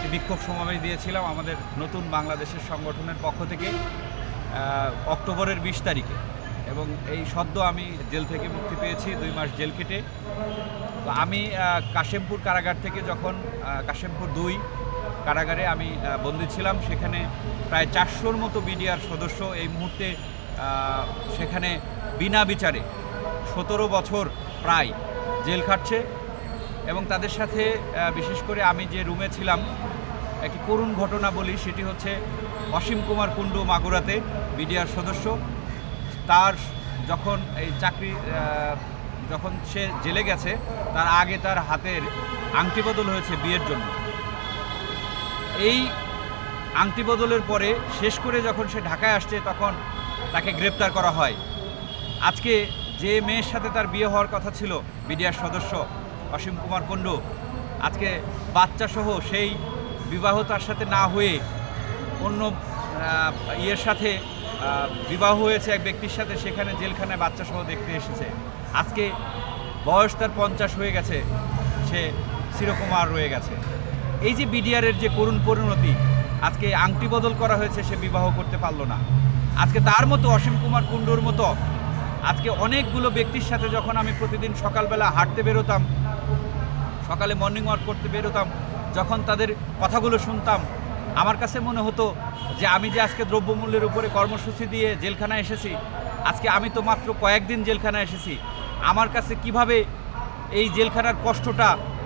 একটি বিক্ষোভ সমাবেশ দিয়েছিলাম আমাদের নতুন বাংলাদেশের সংগঠনের পক্ষ থেকে অক্টোবরের 20 তারিখে, এবং এই সদ্য আমি জেল থেকে মুক্তি পেয়েছি 2 মাস জেল কেটে। তো আমি কাশেমপুর কারাগার থেকে যখন কাশেমপুর 2 কারাগারে আমি বন্দী ছিলাম, সেখানে প্রায় 400-র মতো বিডিআর সদস্য এই মুহূর্তে সেখানে বিনা বিচারে 17 বছর প্রায় জেল খাটছে। এবং তাদের সাথে বিশেষ করে আমি যে রুমে ছিলাম, একটি করুণ ঘটনা বলি, সেটি হচ্ছে অসীম কুমার কুণ্ডু মাগুরাতে বিডিআর সদস্য। তার যখন এই চাকরি যখন সে জেলে গেছে, তার আগে তার হাতের আংটি বদল হয়েছে বিয়ের জন্য। এই আংটি বদলের পরে শেষ করে যখন সে ঢাকায় আসছে, তখন তাকে গ্রেপ্তার করা হয়। আজকে যে মেয়ের সাথে তার বিয়ে হওয়ার কথা ছিল বিডিআর সদস্য অসীম কুমার কুণ্ডু, আজকে বাচ্চাসহ সেই বিবাহ তার সাথে না হয়ে অন্য ইয়ের সাথে বিবাহ হয়েছে এক ব্যক্তির সাথে, সেখানে জেলখানায় বাচ্চাসহ দেখতে এসেছে। আজকে বয়স তার 50 হয়ে গেছে, সে চিরকুমার রয়ে গেছে। এই যে বিডিআরের যে করুণ পরিণতি, আজকে আংটি বদল করা হয়েছে, সে বিবাহ করতে পারলো না। আজকে তার মতো অসীম কুমার কুণ্ডুর মতো আজকে অনেকগুলো ব্যক্তির সাথে যখন আমি প্রতিদিন সকালবেলা হাঁটতে বেরোতাম, সকালে মর্নিং ওয়াক করতে বেরোতাম, যখন তাদের কথাগুলো শুনতাম, আমার কাছে মনে হতো যে আমি যে আজকে দ্রব্যমূল্যের উপরে কর্মসূচি দিয়ে জেলখানায় এসেছি, আজকে আমি তো মাত্র কয়েকদিন জেলখানায় এসেছি, আমার কাছে কিভাবে এই জেলখানার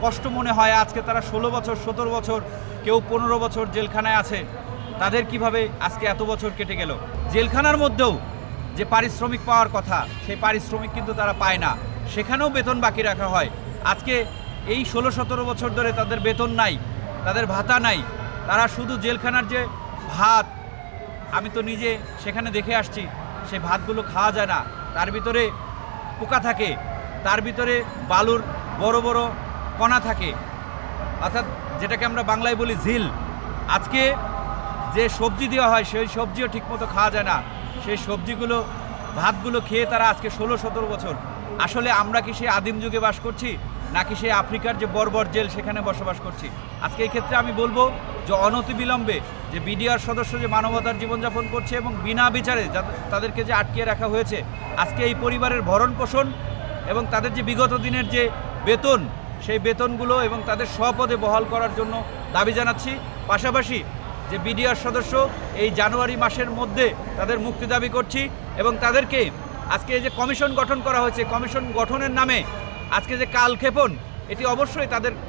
কষ্ট মনে হয়। আজকে তারা 16 বছর, 17 বছর, কেউ 15 বছর জেলখানায় আছে, তাদের কিভাবে আজকে এত বছর কেটে গেল। জেলখানার মধ্যেও যে পারিশ্রমিক পাওয়ার কথা, সেই পারিশ্রমিক কিন্তু তারা পায় না, সেখানেও বেতন বাকি রাখা হয়। আজকে এই 16-17 বছর ধরে তাদের বেতন নাই, তাদের ভাতা নাই, তারা শুধু জেলখানার যে ভাত, আমি তো নিজে সেখানে দেখে আসছি, সেই ভাতগুলো খাওয়া যায় না, তার ভিতরে পোকা থাকে, তার ভিতরে বালুর বড় বড় কণা থাকে, অর্থাৎ যেটাকে আমরা বাংলায় বলি ঝিল। আজকে যে সবজি দেওয়া হয়, সেই সবজিও ঠিকমতো খাওয়া যায় না, সেই সবজিগুলো ভাতগুলো খেয়ে তারা আজকে 16-17 বছর। আসলে আমরা কি সেই আদিম যুগে বাস করছি, নাকি সেই আফ্রিকার যে বর্বর জেল সেখানে বসবাস করছি? আজকে এই ক্ষেত্রে আমি বলবো যে অনতিবিলম্বে যে বিডিআর সদস্য যে মানবতার জীবনযাপন করছে এবং বিনা বিচারে তাদেরকে যে আটকিয়ে রাখা হয়েছে, আজকে এই পরিবারের ভরণ পোষণ এবং তাদের যে বিগত দিনের যে বেতন, সেই বেতনগুলো এবং তাদের স্বপদে বহাল করার জন্য দাবি জানাচ্ছি। পাশাপাশি যে বিডিআর সদস্য এই জানুয়ারি মাসের মধ্যে তাদের মুক্তি দাবি করছি, এবং তাদেরকে আজকে যে কমিশন গঠন করা হয়েছে, কমিশন গঠনের নামে আজকে যে কালক্ষেপণ, এটি অবশ্যই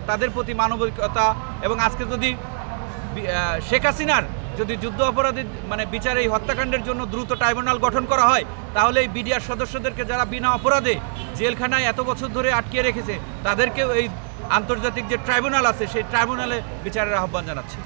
তাদের প্রতি মানবিকতা। এবং আজকে যদি শেখ হাসিনার যদি যুদ্ধ অপরাধী বিচার এই হত্যাকাণ্ডের জন্য দ্রুত ট্রাইব্যুনাল গঠন করা হয়, তাহলে এই বিডিআর সদস্যদেরকে যারা বিনা অপরাধে জেলখানায় এত বছর ধরে আটকিয়ে রেখেছে, তাদেরকেও এই আন্তর্জাতিক যে ট্রাইব্যুনাল আছে, সেই ট্রাইব্যুনালে বিচারের আহ্বান জানাচ্ছি।